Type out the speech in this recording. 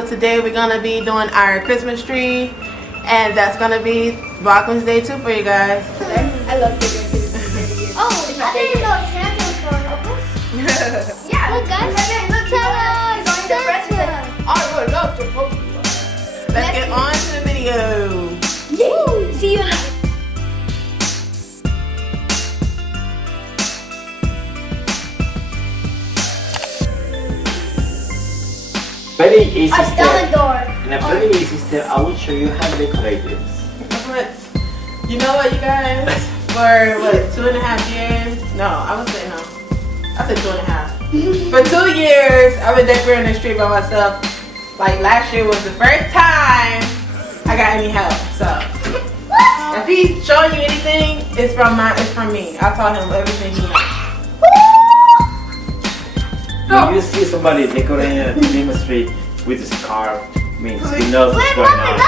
So today we're gonna be doing our Christmas tree, and that's gonna be Vlogmas Day 2 for you guys. I love figuring. Oh, I didn't know Santa was going to help us. Yeah. Look, guys. Look, Santa. I would love to poke you. Let's get on to the video. Yay. See you in the Very easy step. door. In a very easy step, I will show you how to decorate this. You know what, you guys? For what, 2.5 years? No, I would say no. I said 2.5. For 2 years, I've been decorating the street by myself. Like last year was the first time I got any help. So if he's showing you anything, it's from me. I taught him everything he knows. When you see somebody decorating a Christmas tree with a scarf, means he knows what's going on.